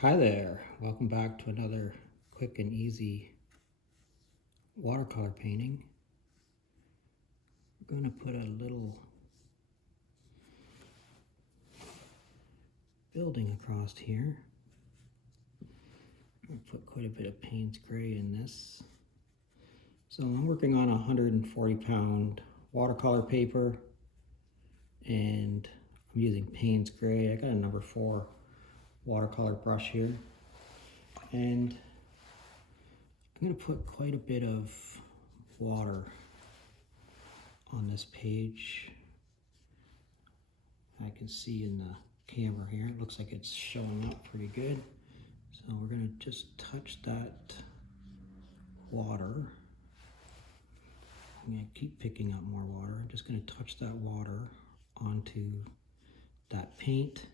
Hi there, welcome back to another quick and easy watercolor painting. We're going to put a little building across here. I'm going to put quite a bit of Payne's gray in this. So I'm working on a 140 pound watercolor paper and I'm using Payne's gray. I got a number 4 watercolor brush here. And I'm going to put quite a bit of water on this page. I can see in the camera here, it looks like it's showing up pretty good. So we're going to just touch that water. I'm going to keep picking up more water. I'm just going to touch that water onto that paint.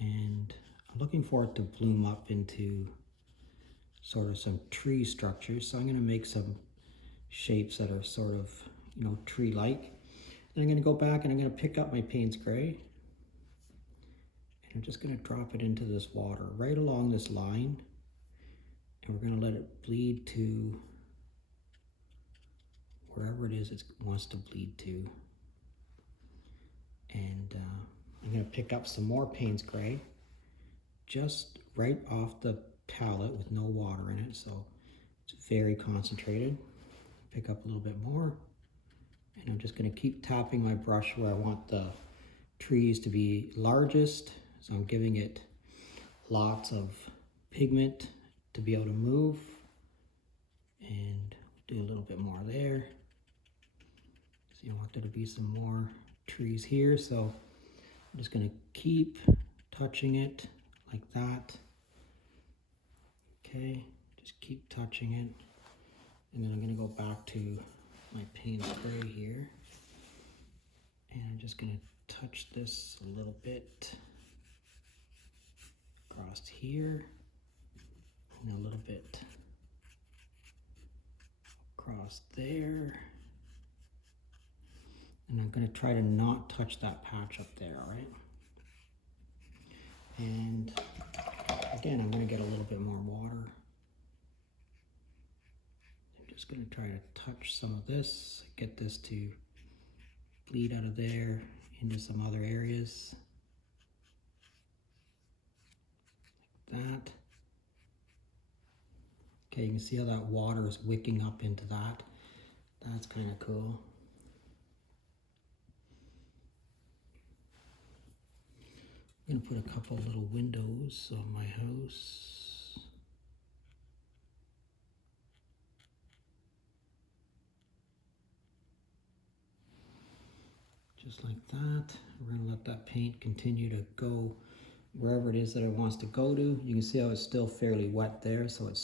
And I'm looking for it to bloom up into sort of some tree structures. So I'm going to make some shapes that are sort of, tree-like. And I'm going to go back and I'm going to pick up my Payne's gray. And I'm just going to drop it into this water right along this line. And we're going to let it bleed to wherever it is it wants to bleed to. And I'm going to pick up some more Payne's gray just right off the palette with no water in it. So it's very concentrated. Pick up a little bit more. And I'm just going to keep tapping my brush where I want the trees to be largest. So I'm giving it lots of pigment to be able to move. And do a little bit more there. So you want there to be some more trees here. So I'm just going to keep touching it like that. Okay, just keep touching it. And then I'm going to go back to my Payne's gray here. And I'm just going to touch this a little bit across here. And a little bit across there. And I'm going to try to not touch that patch up there, all right? And again, I'm going to get a little bit more water. I'm just going to try to touch some of this, get this to bleed out of there into some other areas. Like that. Okay, you can see how that water is wicking up into that. That's kind of cool. I'm going to put a couple little windows on my house. Just like that. We're going to let that paint continue to go wherever it is that it wants to go to. You can see how it's still fairly wet there, so it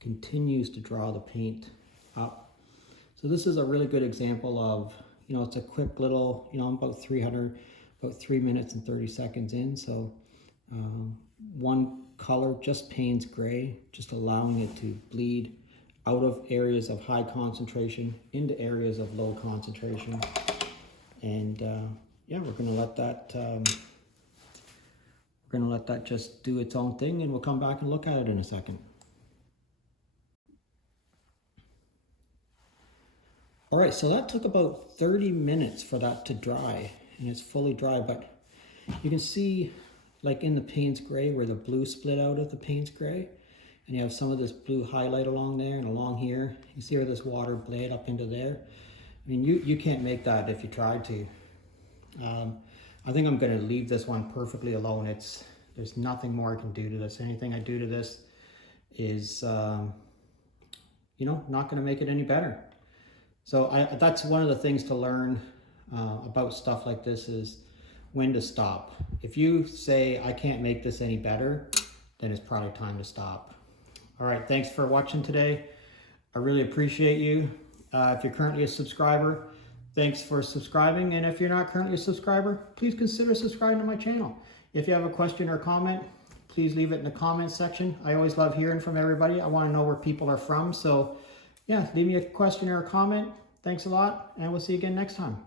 continues to draw the paint up. So this is a really good example of, it's a quick little, I'm about 3 minutes and 30 seconds in. So one color, just Payne's gray, just allowing it to bleed out of areas of high concentration into areas of low concentration. And yeah, we're going to let that just do its own thing, and we'll come back and look at it in a second. All right, so that took about 30 minutes for that to dry, and it's fully dry, but you can see like in the Payne's gray where the blue split out of the Payne's gray, and you have some of this blue highlight along there and along here. You see where this water bled up into there? I mean, you can't make that if you tried to. I think I'm going to leave this one perfectly alone. There's nothing more I can do to this. Anything I do to this is, not going to make it any better. So that's one of the things to learn about stuff like this is when to stop. If you say, I can't make this any better, then it's probably time to stop. All right, thanks for watching today. I really appreciate you. If you're currently a subscriber, thanks for subscribing. And if you're not currently a subscriber, please consider subscribing to my channel. If you have a question or comment, please leave it in the comments section. I always love hearing from everybody. I want to know where people are from. So yeah, leave me a question or a comment. Thanks a lot, and we'll see you again next time.